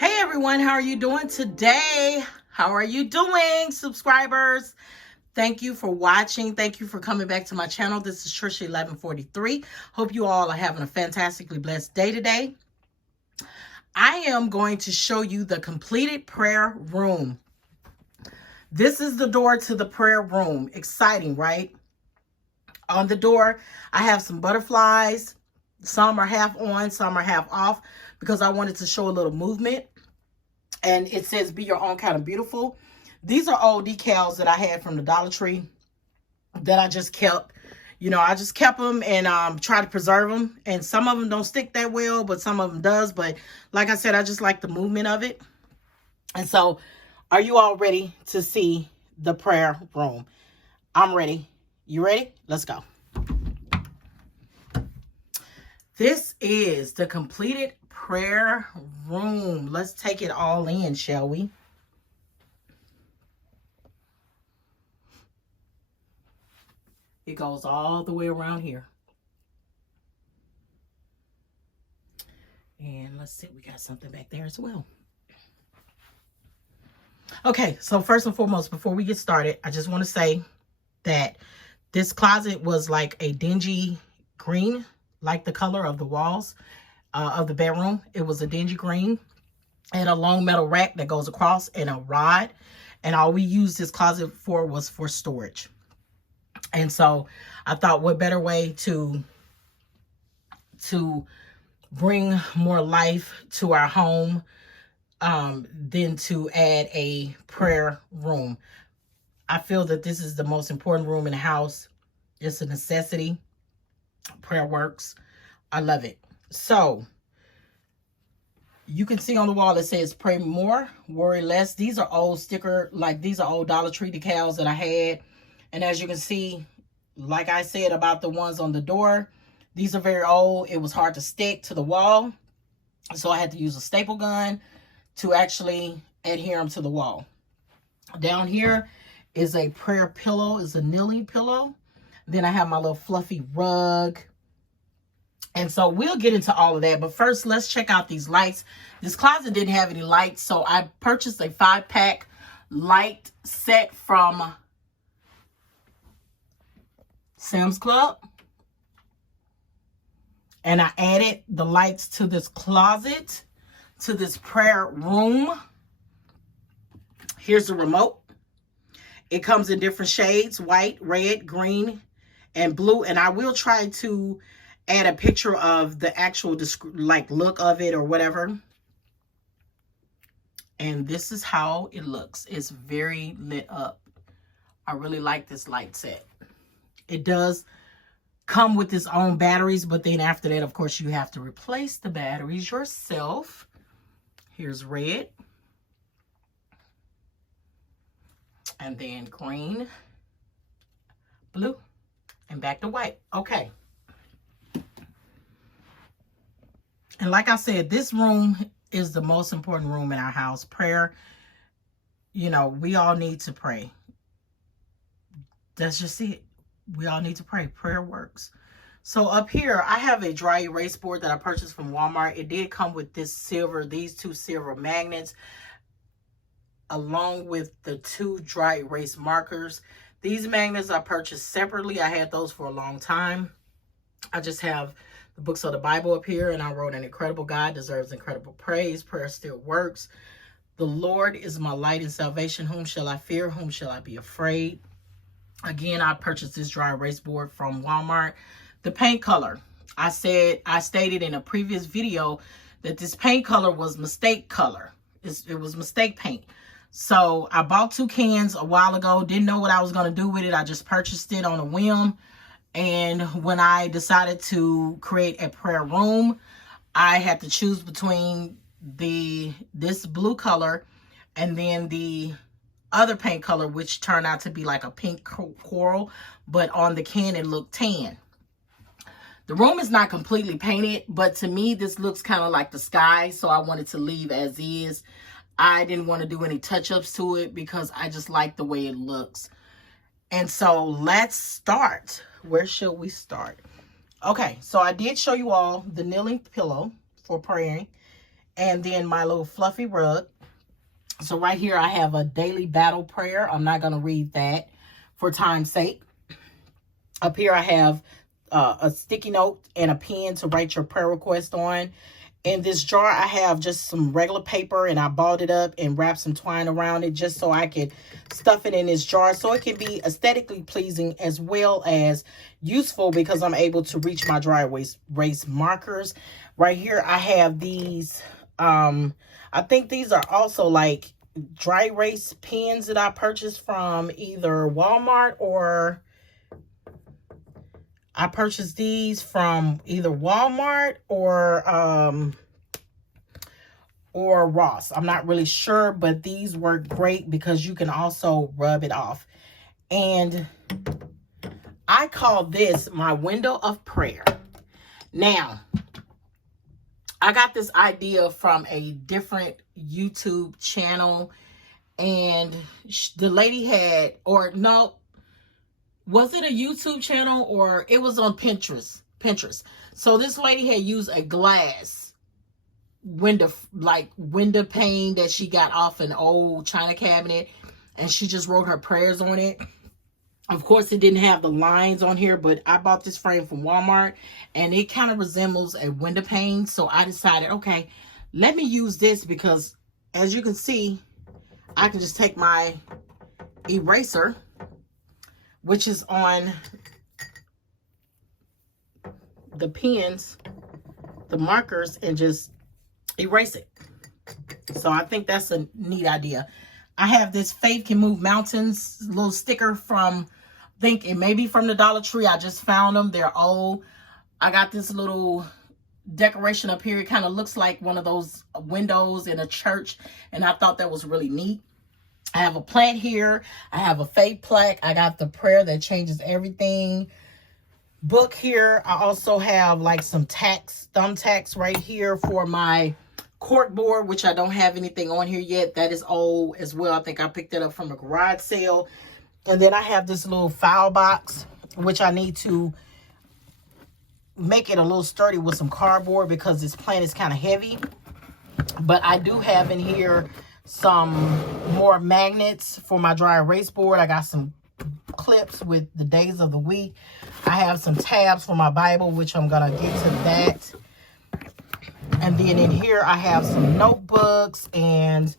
Hey everyone, how are you doing today? How are you doing, subscribers? Thank you for watching. Thank you for coming back to my channel. This is Trisha 1143. Hope you all are having a fantastically blessed day today. I am going to show you the completed prayer room. This is the door to the prayer room. Exciting, right? On the door, I have some butterflies. Some are half on, some are half off, because I wanted to show a little movement. And it says, be your own kind of beautiful. These are old decals that I had from the Dollar Tree that I just kept. You know, I just kept them and try to preserve them. And some of them don't stick that well, but some of them does. But like I said, I just like the movement of it. And so, are you all ready to see the prayer room? I'm ready. You ready? Let's go. This is the completed prayer room. Let's take it all in, shall we? It goes all the way around here. And let's see, we got something back there as well. Okay, so first and foremost, before we get started, I just want to say that this closet was like a dingy green, like the color of the walls of the bedroom. It was a dingy green and a long metal rack that goes across and a rod. And all we used this closet for was for storage. And so I thought, what better way to bring more life to our home than to add a prayer room. I feel that this is the most important room in the house. It's a necessity. Prayer works. I love it. So you can see on the wall it says pray more, worry less. These are old these are old Dollar Tree decals that I had. And as you can see, like I said about the ones on the door, these are very old. It was hard to stick to the wall. So I had to use a staple gun to actually adhere them to the wall. Down here is a prayer pillow, is a kneeling pillow. Then I have my little fluffy rug. And so we'll get into all of that. But first, let's check out these lights. This closet didn't have any lights, so I purchased a 5-pack light set from Sam's Club. And I added the lights to this closet, to this prayer room. Here's the remote. It comes in different shades: white, red, green, and blue. And I will try to add a picture of the actual look of it or whatever. And this is how it looks. It's very lit up. I really like this light set. It does come with its own batteries, but then after that, of course, you have to replace the batteries yourself. Here's red. And then green, blue, and back to white. Okay. And like I said, this room is the most important room in our house. Prayer, you know, we all need to pray. That's just it. We all need to pray. Prayer works. So up here, I have a dry erase board that I purchased from Walmart. It did come with these two silver magnets, along with the 2 dry erase markers. These magnets I purchased separately. I had those for a long time. I just have the books of the Bible up here, and I wrote, an incredible God deserves incredible praise. Prayer still works. The Lord is my light and salvation. Whom shall I fear? Whom shall I be afraid? Again, I purchased this dry erase board from Walmart. The paint color. I stated in a previous video that this paint color was mistake color. It was mistake paint. So I bought 2 cans a while ago. Didn't know what I was going to do with it. I just purchased it on a whim. And when I decided to create a prayer room, I had to choose between this blue color and then the other paint color, which turned out to be like a pink coral, but on the can it looked tan. The room is not completely painted, but to me this looks kind of like the sky, so I wanted to leave as is. I didn't want to do any touch-ups to it because I just like the way it looks. And so let's start. Where should we start? Okay, so I did show you all the kneeling pillow for praying. And then my little fluffy rug. So right here I have a daily battle prayer. I'm not going to read that for time's sake. Up here I have a sticky note and a pen to write your prayer request on. In this jar I have just some regular paper, and I balled it up and wrapped some twine around it just so I could stuff it in this jar so it can be aesthetically pleasing as well as useful, because I'm able to reach my dry erase markers. Right here I have these, I think these are also like dry erase pens that I purchased from either Walmart, or I purchased these from either Walmart or Ross. I'm not really sure, but these work great because you can also rub it off. And I call this my window of prayer. Now, I got this idea from a different YouTube channel, and the lady had, or no, was it a YouTube channel or it was on Pinterest? So this lady had used a glass window pane that she got off an old china cabinet, and she just wrote her prayers on it. Of course, it didn't have the lines on here, but I bought this frame from Walmart, and it kind of resembles a window pane. So I decided, okay, let me use this, because as you can see, I can just take my eraser, which is on the pens, the markers, and just erase it. So I think that's a neat idea. I have this Faith Can Move Mountains little sticker from, I think it may be from the Dollar Tree. I just found them. They're old. I got this little decoration up here. It kind of looks like one of those windows in a church, and I thought that was really neat. I have a plant here. I have a faith plaque. I got the Prayer That Changes Everything book here. I also have like some thumbtacks right here for my cork board, which I don't have anything on here yet. That is old as well. I think I picked it up from a garage sale. And then I have this little file box, which I need to make it a little sturdy with some cardboard because this plant is kind of heavy. But I do have in here some more magnets for my dry erase board. I got some clips with the days of the week. I have some tabs for my Bible, which I'm gonna get to that. And then in here I have some notebooks, and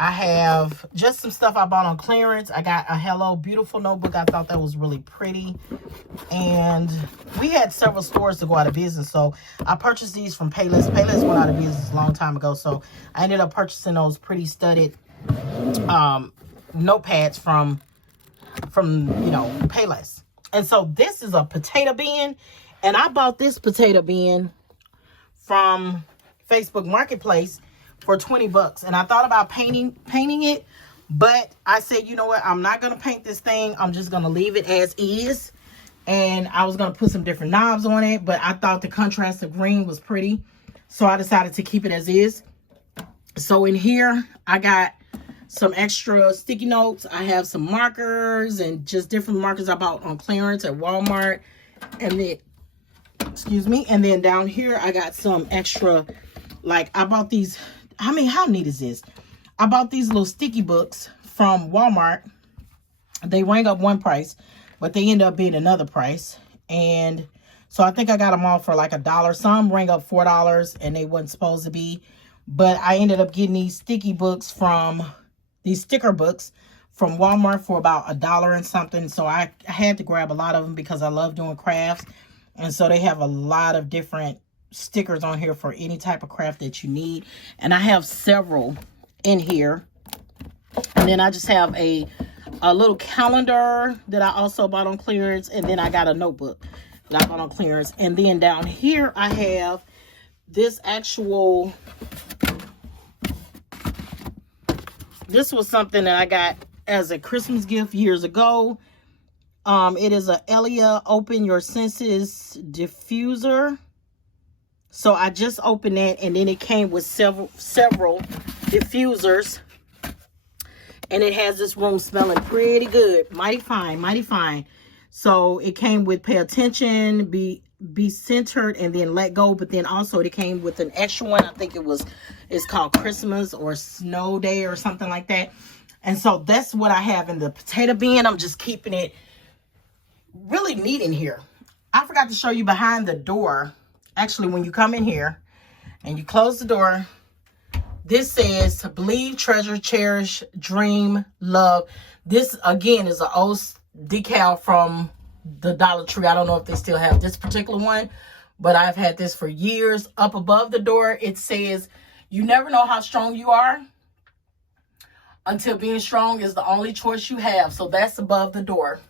I have just some stuff I bought on clearance. I got a Hello Beautiful notebook. I thought that was really pretty. And we had several stores to go out of business, so I purchased these from Payless. Payless went out of business a long time ago, so I ended up purchasing those pretty studded notepads from you know, Payless. And so this is a potato bin, and I bought this potato bin from Facebook Marketplace for 20 bucks. And I thought about painting it, but I said, you know what, I'm not going to paint this thing. I'm just going to leave it as is. And I was going to put some different knobs on it, but I thought the contrast of green was pretty, so I decided to keep it as is. So in here, I got some extra sticky notes. I have some markers and just different markers I bought on clearance at Walmart. And then, excuse me, and then down here, I got some extra, like I bought these, I mean, how neat is this? I bought these little sticky books from Walmart. They rang up one price, but they end up being another price. And so I think I got them all for like $1. Some rang up $4 and they wasn't supposed to be. But I ended up getting these sticky books from, these sticker books from Walmart for about $1 and something. So I had to grab a lot of them because I love doing crafts. And so they have a lot of different stickers on here for any type of craft that you need. And I have several in here. And then I just have a little calendar that I also bought on clearance. And then I got a notebook that I bought on clearance. And then down here I have this actual, this was something that I got as a Christmas gift years ago. It is a Elia Open Your Senses diffuser. So I just opened it, and then it came with several diffusers. And it has this room smelling pretty good. Mighty fine, mighty fine. So it came with Pay Attention, Be be centered and then let go. But then also it came with an extra one. I think it's called Christmas or Snow Day or something like that. And so that's what I have in the potato bin. I'm just keeping it really neat in here. I forgot to show you behind the door. Actually, when you come in here and you close the door, this says to believe, treasure, cherish, dream, love. This again is an old decal from the Dollar Tree. I don't know if they still have this particular one, but I've had this for years. Up above the door, it says, you never know how strong you are until being strong is the only choice you have. So that's above the door.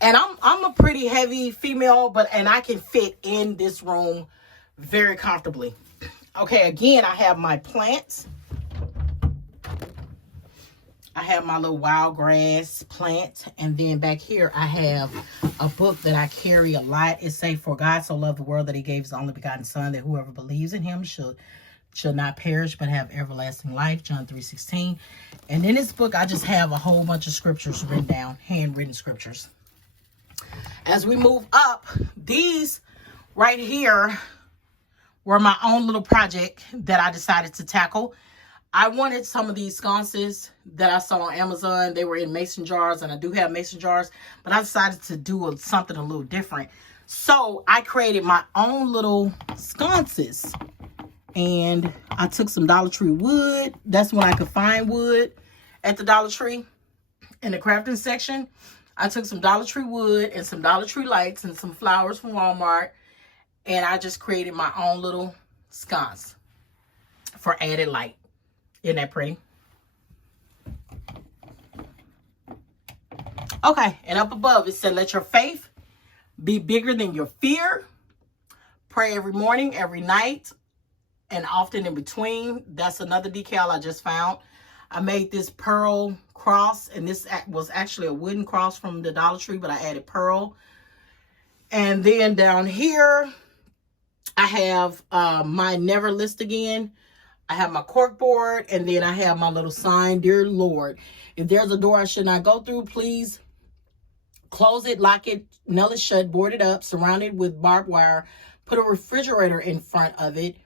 And I'm a pretty heavy female, and I can fit in this room very comfortably. Okay, again, I have my plants. I have my little wild grass plant. And then back here, I have a book that I carry a lot. It says, for God so loved the world that he gave his only begotten son, that whoever believes in him should not perish but have everlasting life. John 3:16. And in this book, I just have a whole bunch of scriptures written down, handwritten scriptures. As we move up, these right here were my own little project that I decided to tackle. I wanted some of these sconces that I saw on Amazon. They were in mason jars, and I do have mason jars, but I decided to do something a little different. So I created my own little sconces, and I took some Dollar Tree wood. That's when I could find wood at the Dollar Tree in the crafting section. I took some Dollar Tree wood and some Dollar Tree lights and some flowers from Walmart, and I just created my own little sconce for added light. Isn't that pretty? Okay, and up above it said, let your faith be bigger than your fear. Pray every morning, every night, and often in between. That's another decal I just found. I made this pearl cross, and this was actually a wooden cross from the Dollar Tree, but I added pearl. And then down here, I have my never list again. I have my cork board, and then I have my little sign, Dear Lord, if there's a door I should not go through, please close it, lock it, nail it shut, board it up, surround it with barbed wire, put a refrigerator in front of it,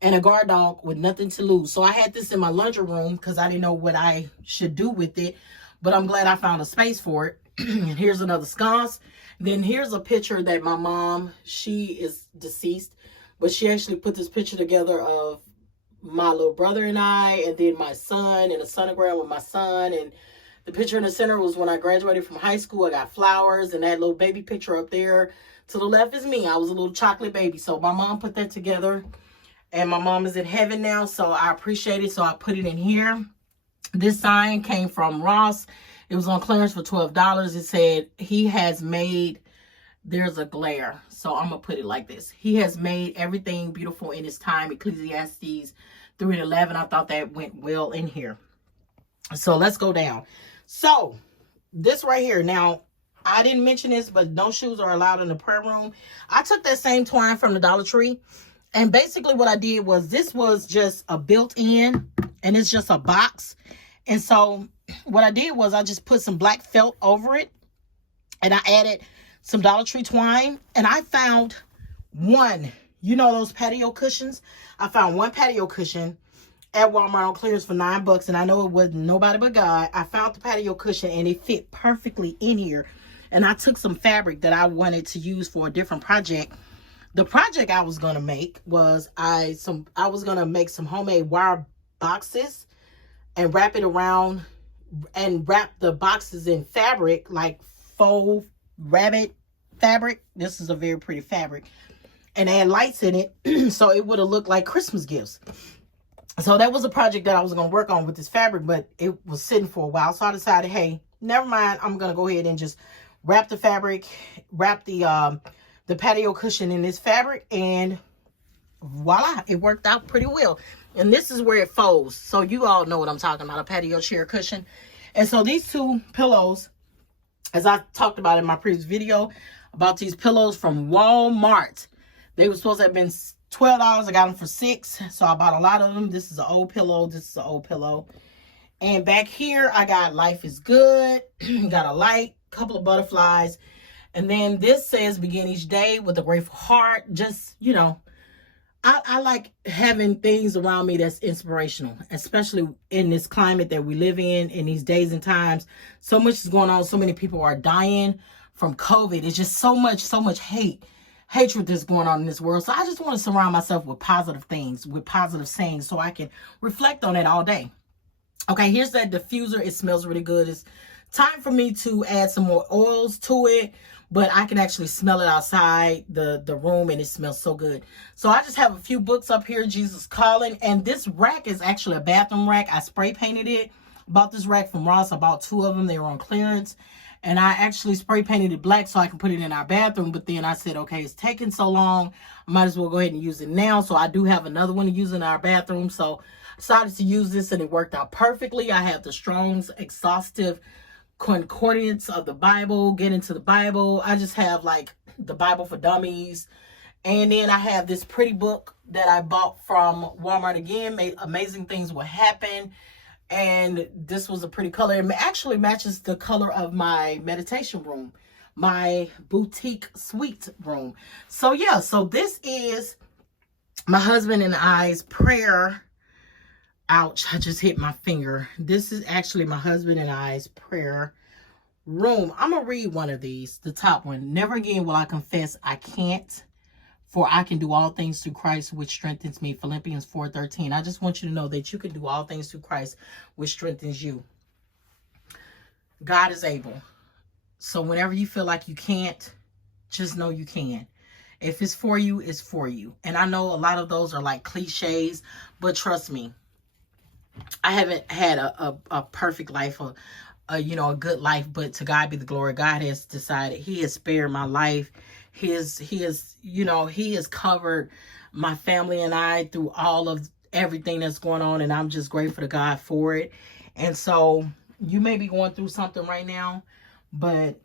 and a guard dog with nothing to lose. So I had this in my laundry room because I didn't know what I should do with it, but I'm glad I found a space for it. And here's another sconce. Then here's a picture that my mom, she is deceased, but she actually put this picture together of my little brother and I, and then my son, and a sonogram with my son. And the picture in the center was when I graduated from high school. I got flowers, and that little baby picture up there to the left is me. I was a little chocolate baby. So my mom put that together, and my mom is in heaven now, so I appreciate it. So I put it in here. This sign came from Ross. It was on clearance for $12. It said, he has made, there's a glare. So I'm going to put it like this. He has made everything beautiful in his time. Ecclesiastes 3:11. I thought that went well in here. So let's go down. So this right here. Now, I didn't mention this, but no shoes are allowed in the prayer room. I took that same twine from the Dollar Tree. And basically what I did was, this was just a built-in, and it's just a box. And so what I did was I just put some black felt over it, and I added some Dollar Tree twine, and I found one, you know, those patio cushions. I found one patio cushion at Walmart on clearance for $9, and I know it was nobody but God. I found the patio cushion, and it fit perfectly in here. And I took some fabric that I wanted to use for a different project. The project I was going to make was, I was going to make some homemade wire boxes and wrap it around, and wrap the boxes in fabric, like faux rabbit fabric. This is a very pretty fabric, and add lights in it so it would have looked like Christmas gifts. So that was a project that I was going to work on with this fabric, but it was sitting for a while. So I decided, hey, never mind. I'm going to go ahead and just wrap the fabric, wrap the patio cushion in this fabric, and voila, it worked out pretty well. And this is where it folds. So you all know what I'm talking about, a patio chair cushion. And so these two pillows, as I talked about in my previous video, about these pillows from Walmart. They were supposed to have been $12. I got them for $6. So I bought a lot of them. This is an old pillow. This is an old pillow. And back here, I got Life is Good. Got a light, couple of butterflies. And then this says, begin each day with a grateful heart. Just, you know, I like having things around me that's inspirational, especially in this climate that we live in these days and times. So much is going on. So many people are dying from COVID. It's just so much hatred that's going on in this world. So I just want to surround myself with positive things, with positive sayings, so I can reflect on it all day. Okay, here's that diffuser. It smells really good. It's time for me to add some more oils to it, but I can actually smell it outside the room, and it smells so good. So I just have a few books up here, Jesus Calling, and this rack is actually a bathroom rack. I spray painted it. Bought this rack from Ross. I bought 2 of them. They were on clearance, and I actually spray painted it black so I can put it in our bathroom. But then I said, okay, it's taking so long, I might as well go ahead and use it now. So I do have another one to use in our bathroom. So I decided to use this, and it worked out perfectly. I have the Strong's Exhaustive Concordance of the Bible, Get Into the Bible. I just have like the Bible for Dummies. And then I have this pretty book that I bought from Walmart again, Amazing Things Will Happen. And this was a pretty color. It actually matches the color of my meditation room, my boutique suite room. So yeah, so this is my husband and I's prayer. Ouch, I just hit my finger. This is actually my husband and I's prayer room. I'm going to read one of these, the top one. Never again will I confess I can't, for I can do all things through Christ, which strengthens me. Philippians 4:13. I just want you to know that you can do all things through Christ, which strengthens you. God is able. So whenever you feel like you can't, just know you can. If it's for you, it's for you. And I know a lot of those are like cliches, but trust me, I haven't had a perfect life, a good life, but to God be the glory. God has decided, he has spared my life. He has covered my family and I through all of everything that's going on. And I'm just grateful to God for it. And so you may be going through something right now, but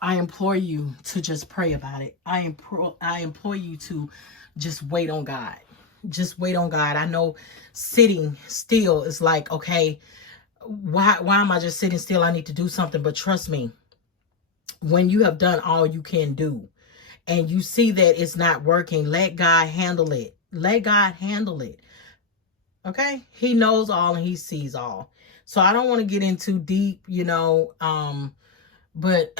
I implore you to just pray about it. I implore you to just wait on God. Just wait on God. I know sitting still is like, okay, why am I just sitting still? I need to do something. But trust me, when you have done all you can do and you see that it's not working, let God handle it. Let God handle it. Okay? He knows all and he sees all. So I don't want to get in too deep, but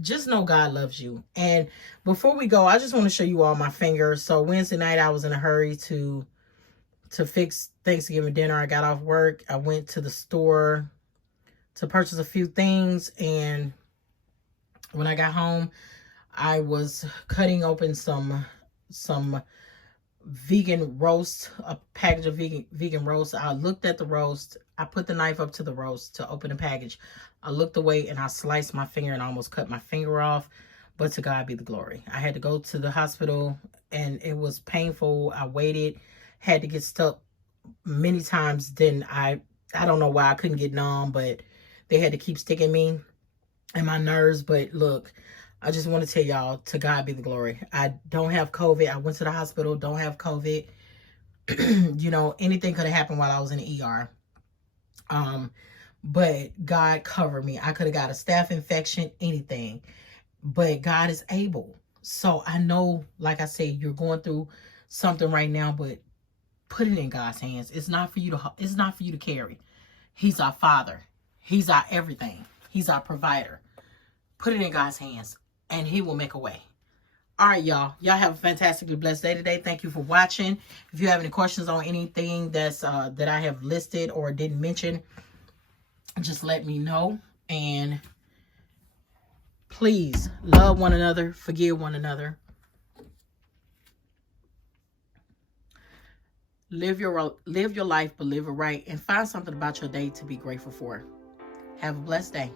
just know God loves you. And before we go, I just want to show you all my fingers. So Wednesday night, I was in a hurry to fix Thanksgiving dinner. I got off work. I went to the store to purchase a few things. And when I got home, I was cutting open some vegan roast, a package of vegan roast. I looked at the roast. I put the knife up to the roast to open the package. I looked away and I sliced my finger and almost cut my finger off. But to God be the glory. I had to go to the hospital and it was painful. I waited, had to get stuck many times. Then I don't know why I couldn't get numb, but they had to keep sticking me in my nerves. But look, I just want to tell y'all, to God be the glory. I don't have COVID. I went to the hospital, don't have COVID. Anything could have happened while I was in the ER. But God covered me. I could have got a staph infection, anything. But God is able. So I know, like I said, you're going through something right now, but put it in God's hands. It's not for you to carry. He's our Father. He's our everything. He's our provider. Put it in God's hands and he will make a way. All right, y'all. Y'all have a fantastically blessed day today. Thank you for watching. If you have any questions on anything that I have listed or didn't mention, just let me know. And please love one another, forgive one another. Live your life, but live it right, and find something about your day to be grateful for. Have a blessed day.